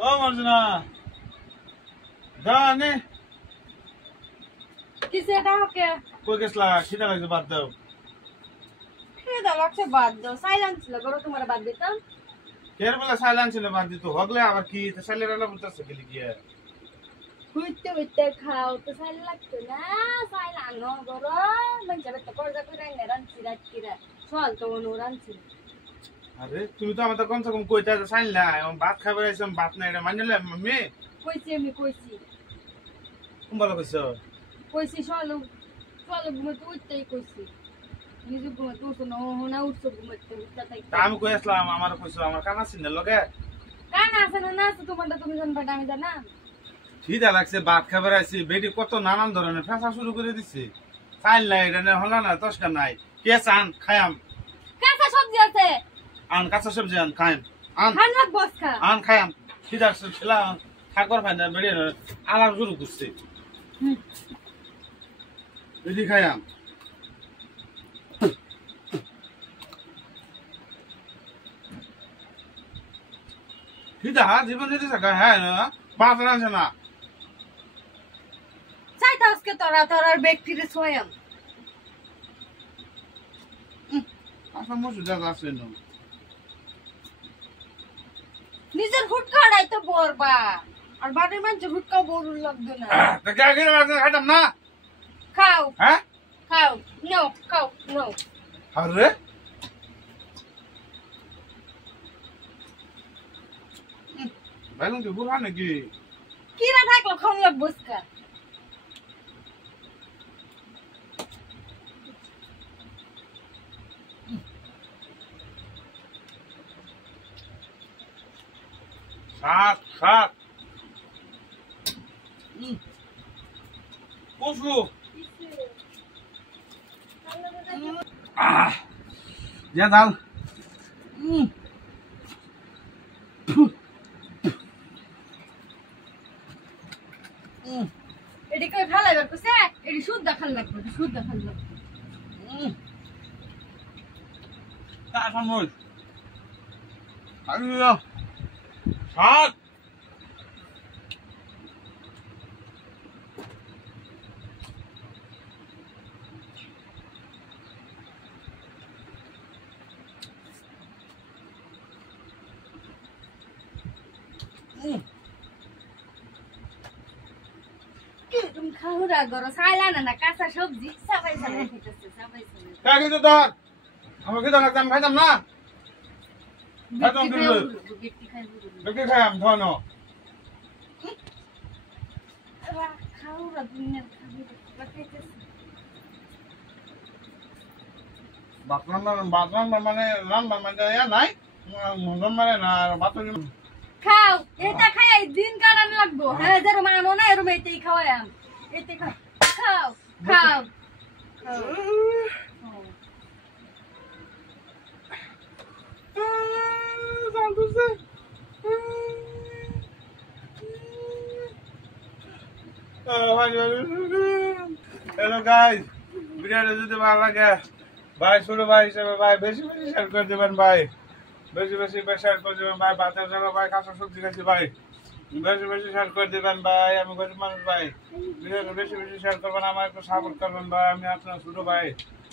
ও মর্জিনা জানে কিসে এটা ওকে কই গেছলা খিদা লাগছে বাদ দাও খিদা লাগছে বাদ দাও সাইলেন্স ছিল করো তোমার বাদ দিতাম এর বেলা সাইলেন্স ছিল বাদ দিত হগলে আবার কি তো সাইলেন্স বলতেছে গেলি গিয়ে হইতে হইতে খাও তো সাইল লাগতো না সাইল আনো করো মানে যাবে তো করজা করে না রানছি রাতকিরা চল তো অনু রানছি আরে তুমি তো আমাদের কমসে কম কইতা যে সাইল না এবং ভাত খাবার আইছম ভাত না এটা মানলে মাম্মি কইছি আমি কইছি কোন বলা কইছো কইছি চলো চলো ঘুমাতে উঠতেই কইছি নিজে ঘুমাতে উঠছো না না উঠছো ঘুমাতে উঠতে তাই তা আমি কই আসলাম আমার কইছো আমার কানা চিন লগে কান আছে না আছে তোমারটা তুমি জানবা আমি জানা খিদা লাগছে ভাত খাবার আইছি বেডি কত নানান ধরনের ফেসা শুরু করে দিছে সাইল নাই এটা না হলা না তসকা নাই কে চান খায়াম কাঁচা সবজি আছে আন কাঁচা সবজি আন খায়াম আন খান লাগ বস খা আন খায়াম খিদা ছিল ঠাকুর ফাইনা বেডি আলাপ শুরু করছে বেডি খায়াম খিদা জীবন যেতে থাকা হ্যাঁ না ভাত রাঁধছে না চাইতা আজকে তোরা ব্যক্তিরে সোয়াম আসা মসু জায়গা আছে না নিজের হুটকা আড়াই তো বরবা আর বাড়ির মানুষ হুটকা বড়ুর লাগবে না তা কে আগে খাইতাম না খাও হ্যাঁ খাও নো খাও নো আরে বাইলুন কি বুড়া নাকি কিরা থাকলো খাওন লাগবো বসকা শাক শাক কসু যা দাল এটি কই ফেলাই বার কইছে এটি শুদ্ধ খাল লাগবে শুদ্ধ খাল লাগবে তা সময় আরে শাক তুমি খাও রা গরো সাইলা না কাঁচা সবজি সবাই সবাই খেতেছে সবাই সবাই কাকে তো ধর আমাকে তো খাইতাম খাইতাম না খাইতাম দিল ব্যক্তি খাই দেখে খাইতাম ধন খাও রা দুনিয়ার খাবি খেতেছে বাথরুম মানে রান্না মানে ইয়া নাই মন মানে না বাথরুম খাও এটা খাই দিন কাটান লাগবো হ্যাঁ যার মানো না এরম এটাই খাওয়াম এতে খাও খাও খাও হ্যালো গাইস ভিডিওটা যদি ভালো লাগে ভাই ছোট ভাই হিসেবে ভাই বেশি বেশি শেয়ার করে দেবেন ভাই বেশি বেশি শেয়ার করে দেবেন ভাই ভাতের জন্য ভাই কাঁচা সবজি খাচ্ছি ভাই বেশি বেশি শেয়ার করে দেবেন ভাই আমি গরিব মানুষ ভাই ভিডিওটা বেশি বেশি শেয়ার করবেন আমার একটু সাপোর্ট করবেন ভাই আমি আপনার ছোট ভাই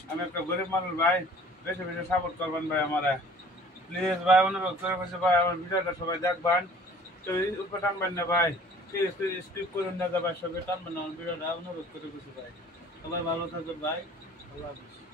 আমি একটা গরিব মানুষ ভাই বেশি বেশি সাপোর্ট করবেন ভাই আমার প্লিজ ভাই অনুরোধ করে বসে ভাই আমার ভিডিওটা সবাই দেখবেন তো উপরে টানবেন না ভাই প্লিজ প্লিজ স্কিপ করুন না ভাই সবাই টানবেন না আমার ভিডিওটা অনুরোধ করে বসে ভাই সবাই ভালো থাকবেন ভাই আল্লাহ হাফেজ